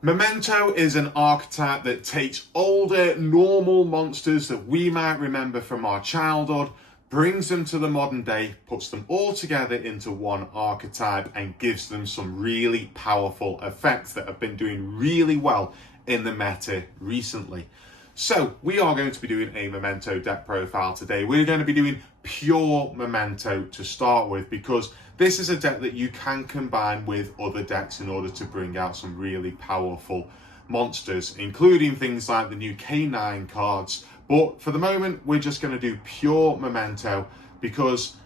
Memento is an archetype that takes older, normal monsters that we might remember from our childhood, brings them to the modern day, puts them all together into one archetype, and gives them some really powerful effects that have been doing really well in the meta recently. So we are going to be doing a Memento deck profile today. We're going to be doing pure Memento to start with, because this is a deck that you can combine with other decks in order to bring out some really powerful monsters, including things like the new K9 cards. But for the moment, we're just going to do pure Memento, because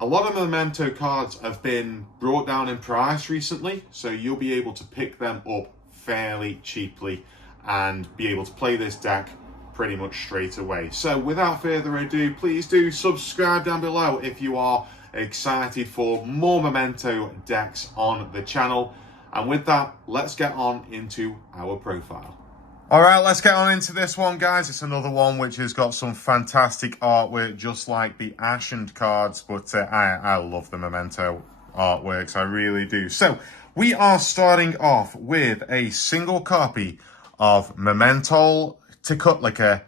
a lot of Memento cards have been brought down in price recently, so you'll be able to pick them up fairly cheaply and be able to play this deck pretty much straight away. So without further ado, please do subscribe down below if you are excited for more Memento decks on the channel. And with that, let's get on into our profile. All right, let's get on into this one, guys. It's another one which has got some fantastic artwork, just like the Ashened cards, but I love the Memento artworks, I really do. So we are starting off with a single copy of Memento to cut like a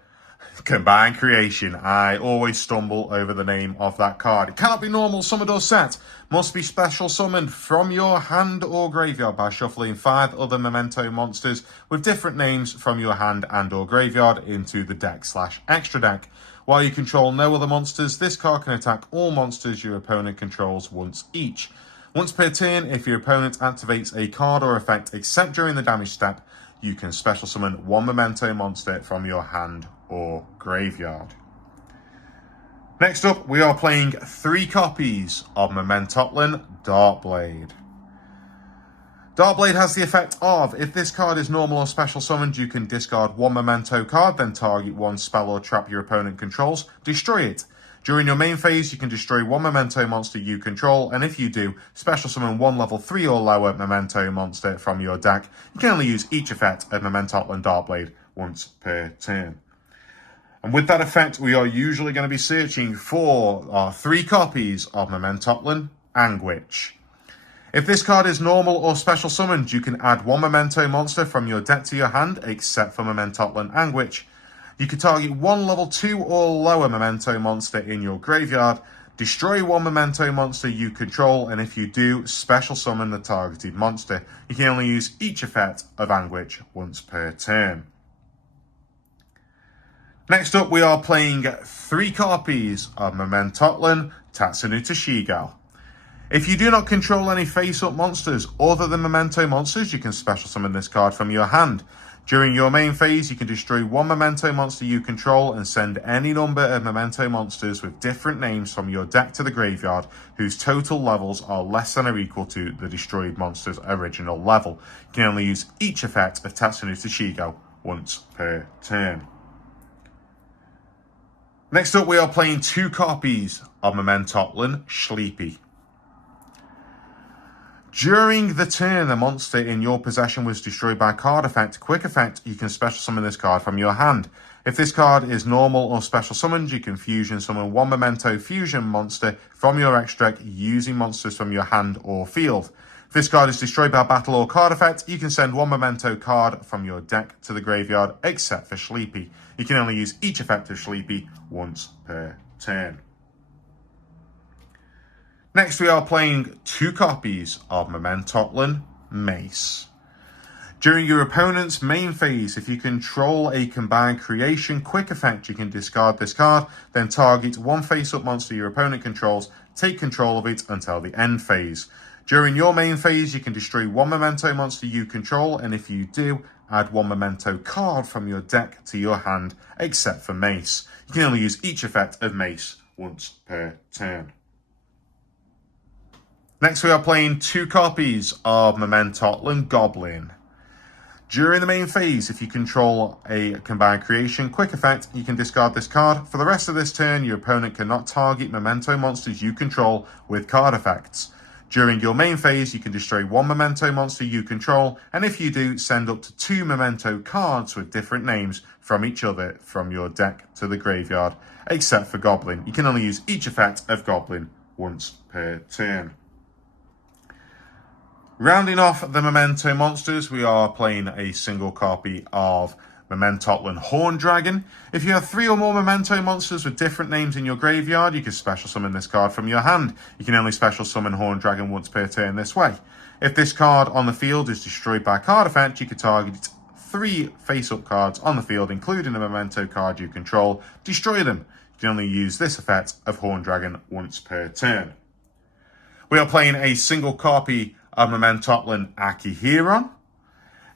combined creation. I always stumble over the name of that card. It cannot be normal summoned or set. Must be special summoned from your hand or graveyard by shuffling 5 other Memento monsters with different names from your hand and or graveyard into the deck/extra deck. While you control no other monsters, this card can attack all monsters your opponent controls once each. Once per turn, if your opponent activates a card or effect except during the damage step, you can special summon 1 Memento monster from your hand or graveyard. Next up, we are playing 3 copies of Memento Darkblade. Darkblade has the effect of, if this card is normal or special summoned, you can discard 1 Memento card, then target 1 spell or trap your opponent controls, destroy it. During your main phase, you can destroy 1 Memento monster you control, and if you do, special summon 1 level 3 or lower Memento monster from your deck. You can only use each effect of Memento Darkblade once per turn. And with that effect, we are usually going to be searching for our 3 copies of Memento Anguish. If this card is normal or special summoned, you can add 1 Memento monster from your deck to your hand, except for Memento Anguish. You can target 1 level 2 or lower Memento monster in your graveyard, destroy 1 Memento monster you control, and if you do, special summon the targeted monster. You can only use each effect of Anguish once per turn. Next up, we are playing 3 copies of Memento Tatsunute Shigo. If you do not control any face-up monsters other than Memento monsters, you can special summon this card from your hand. During your main phase, you can destroy 1 Memento monster you control and send any number of Memento monsters with different names from your deck to the graveyard, whose total levels are less than or equal to the destroyed monster's original level. You can only use each effect of Tatsunute Shigo once per turn. Next up, we are playing 2 copies of Memento Sleepy. During the turn the monster in your possession was destroyed by a card effect, quick effect, you can special summon this card from your hand. If this card is normal or special summoned, you can fusion summon 1 Memento fusion monster from your extra deck using monsters from your hand or field. If this card is destroyed by a battle or card effect, you can send 1 Memento card from your deck to the graveyard, except for Sleepy. You can only use each effect of Sleepy once per turn. Next, we are playing 2 copies of Memento Mace. During your opponent's main phase, if you control a combined creation quick effect, you can discard this card, then target 1 face-up monster your opponent controls, take control of it until the end phase. During your main phase, you can destroy 1 Memento monster you control, and if you do, add 1 Memento card from your deck to your hand, except for Mace. You can only use each effect of Mace once per turn. Next, we are playing 2 copies of Memento Goblin. During the main phase, if you control a combined creation quick effect, you can discard this card. For the rest of this turn, your opponent cannot target Memento monsters you control with card effects. During your main phase, you can destroy 1 Memento monster you control, and if you do, send up to 2 Memento cards with different names from each other from your deck to the graveyard, except for Goblin. You can only use each effect of Goblin once per turn. Rounding off the Memento monsters, we are playing a single copy of Memento Horn Dragon. If you have 3 or more Memento monsters with different names in your graveyard, you can special summon this card from your hand. You can only special summon Horn Dragon once per turn this way. If this card on the field is destroyed by a card effect, you can target 3 face-up cards on the field, including a Memento card you control. Destroy them. You can only use this effect of Horn Dragon once per turn. We are playing a single copy of Memento Akihiron.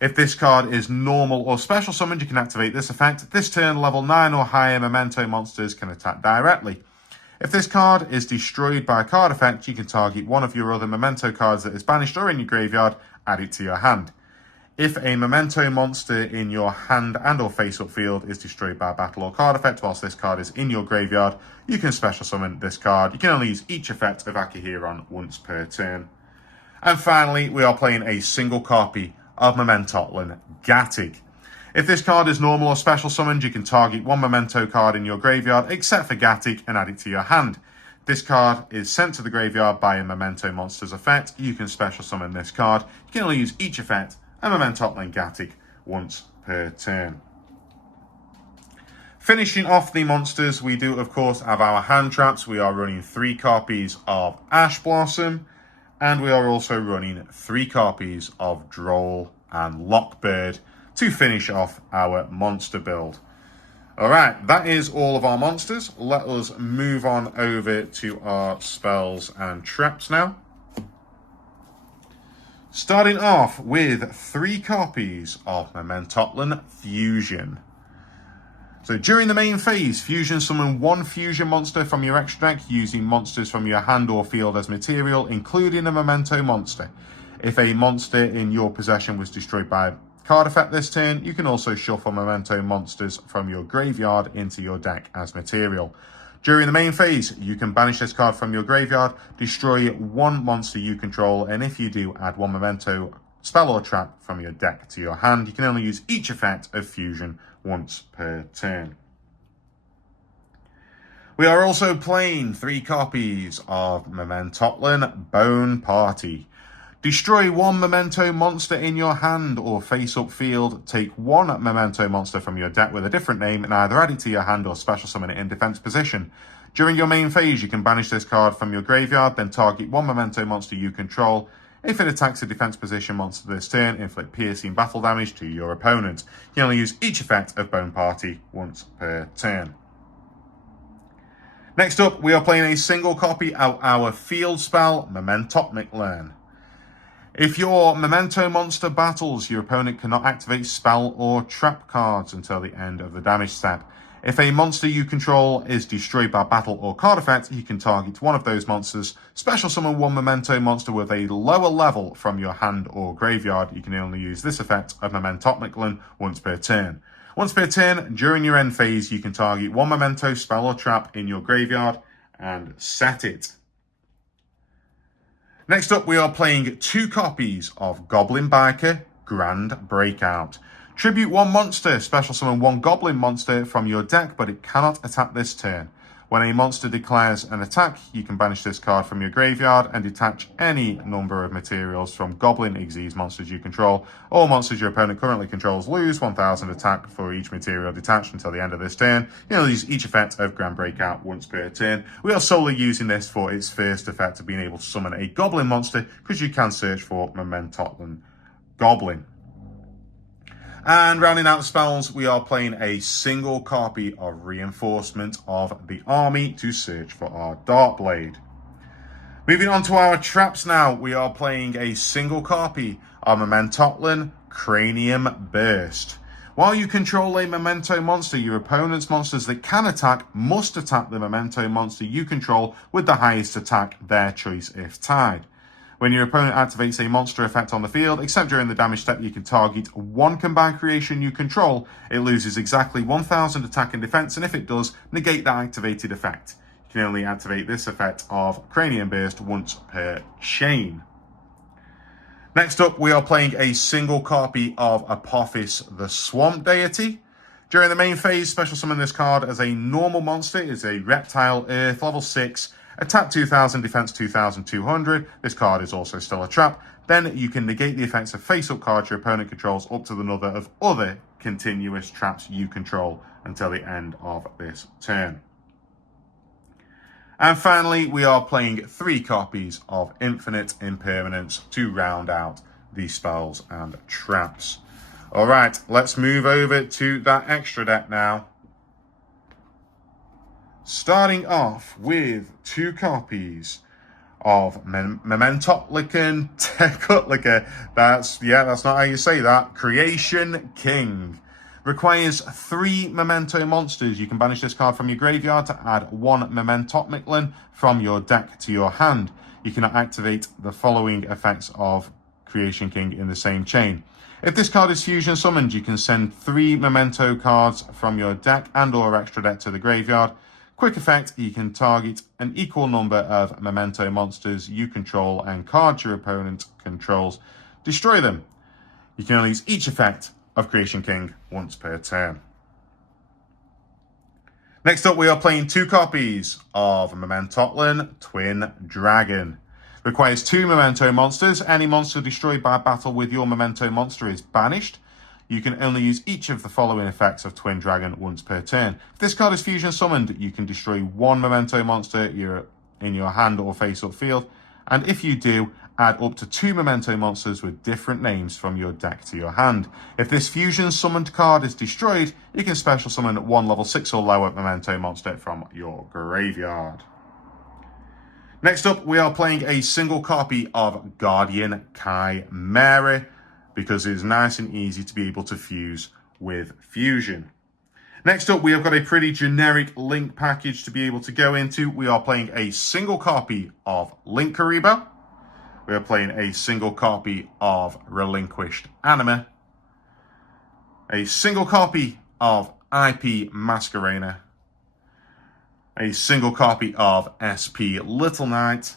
If this card is normal or special summoned, you can activate this effect. This turn, level 9 or higher Memento monsters can attack directly. If this card is destroyed by a card effect, you can target one of your other Memento cards that is banished or in your graveyard, add it to your hand. If a Memento monster in your hand and or face-up field is destroyed by a battle or card effect whilst this card is in your graveyard, you can special summon this card. You can only use each effect of Akihiron once per turn. And finally, we are playing a single copy of Memento Gatic. If this card is normal or special summoned, you can target one Memento card in your graveyard except for Gatic and add it to your hand. This card is sent to the graveyard by a Memento monster's effect. You can special summon this card. You can only use each effect of Memento Gatic once per turn. Finishing off the monsters, we do of course have our hand traps. We are running 3 copies of Ash Blossom, and we are also running 3 copies of Droll and Lockbird to finish off our monster build. Alright, that is all of our monsters. Let us move on over to our spells and traps now. Starting off with 3 copies of Memento Fusion. So during the main phase, Fusion summon 1 Fusion monster from your extra deck using monsters from your hand or field as material, including a Memento monster. If a monster in your possession was destroyed by a card effect this turn, you can also shuffle Memento monsters from your graveyard into your deck as material. During the main phase, you can banish this card from your graveyard, destroy 1 monster you control, and if you do, add 1 Memento spell or trap from your deck to your hand. You can only use each effect of Fusion once per turn. We are also playing 3 copies of Memento Bone Party. Destroy 1 Memento monster in your hand or face-up field. Take 1 Memento monster from your deck with a different name and either add it to your hand or special summon it in defense position. During your main phase, you can banish this card from your graveyard, then target 1 Memento monster you control. If it attacks a defense position monster this turn, inflict piercing battle damage to your opponent. You can only use each effect of Bone Party once per turn. Next up, we are playing a single copy of our field spell, Memento Learn. If your Memento monster battles, your opponent cannot activate spell or trap cards until the end of the damage step. If a monster you control is destroyed by battle or card effect, you can target one of those monsters, special summon 1 Memento monster with a lower level from your hand or graveyard. You can only use this effect of Memento Learn once per turn. Once per turn, during your end phase, you can target 1 Memento spell or trap in your graveyard and set it. Next up, we are playing 2 copies of Goblin Biker Grand Breakout. Tribute 1 monster, special summon 1 Goblin monster from your deck, but it cannot attack this turn. When a monster declares an attack, you can banish this card from your graveyard and detach any number of materials from Goblin Xyz monsters you control. All monsters your opponent currently controls lose 1000 attack for each material detached until the end of this turn. You can use each effect of Grand Breakout once per turn. We are solely using this for its first effect of being able to summon a Goblin monster, because you can search for Memento Goblin. And rounding out the spells, we are playing a single copy of Reinforcement of the Army to search for our Darkblade. Moving on to our traps now, we are playing a single copy of Memento Cranium Burst. While you control a Memento monster, your opponent's monsters that can attack must attack the Memento monster you control with the highest attack, their choice if tied. When your opponent activates a monster effect on the field, except during the damage step, you can target 1 combined creation you control. It loses exactly 1000 attack and defense, and if it does, negate that activated effect. You can only activate this effect of Cranium Burst once per chain. Next up, we are playing a single copy of Apophis the Swamp Deity. During the main phase, special summon this card as a normal monster. It's a Reptile Earth, level 6. Attack 2000, defense 2200. This card is also still a trap. Then you can negate the effects of face-up cards your opponent controls up to the number of other continuous traps you control until the end of this turn. And finally, we are playing 3 copies of Infinite Impermanence to round out the spells and traps. All right, let's move over to that extra deck now. Starting off with 2 copies of Memento that's not how you say that. Creation King. Requires 3 Memento monsters. You can banish this card from your graveyard to add 1 Memento from your deck to your hand. You cannot activate the following effects of Creation King in the same chain. If this card is fusion summoned, you can send 3 Memento cards from your deck and or extra deck to the graveyard. Quick effect, you can target an equal number of Memento monsters you control and cards your opponent controls. Destroy them. You can only use each effect of Creation King once per turn. Next up, we are playing 2 copies of Memento Twin Dragon. Requires 2 Memento monsters. Any monster destroyed by battle with your Memento monster is banished. You can only use each of the following effects of Twin Dragon once per turn. If this card is fusion summoned, you can destroy 1 Memento monster in your hand or face-up field. And if you do, add up to 2 Memento monsters with different names from your deck to your hand. If this fusion summoned card is destroyed, you can special summon 1 level 6 or lower Memento monster from your graveyard. Next up, we are playing a single copy of Guardian Chimera because it is nice and easy to be able to fuse with fusion. Next up, we have got a pretty generic Link package to be able to go into. We are playing a single copy of Link Karibo. We are playing a single copy of Relinquished Anima, a single copy of IP Masquerena, a single copy of SP Little Knight,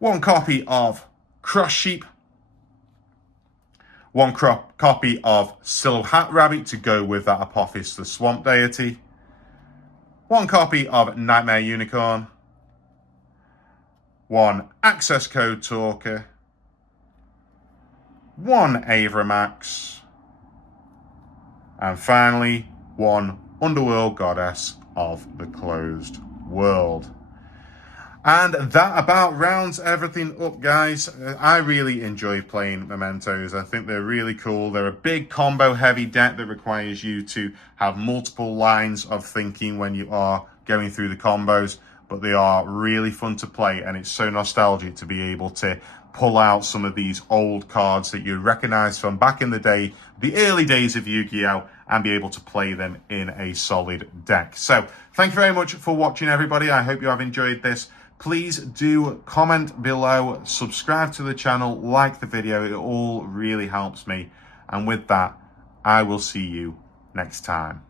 1 copy of Cross Sheep, 1 copy of Silhouette Rabbit to go with that Apophis the Swamp Deity, 1 copy of Nightmare Unicorn, 1 Access Code Talker, 1 Avramax, and finally 1 Underworld Goddess of the Closed World. And that about rounds everything up, guys. I really enjoy playing Mementos. I think they're really cool. They're a big combo heavy deck that requires you to have multiple lines of thinking when you are going through the combos, but they are really fun to play, and it's so nostalgic to be able to pull out some of these old cards that you recognize from back in the day, the early days of Yu-Gi-Oh, and be able to play them in a solid deck. So thank you very much for watching, everybody. I hope you have enjoyed this. Please do comment below, subscribe to the channel, like the video. It all really helps me. And with that, I will see you next time.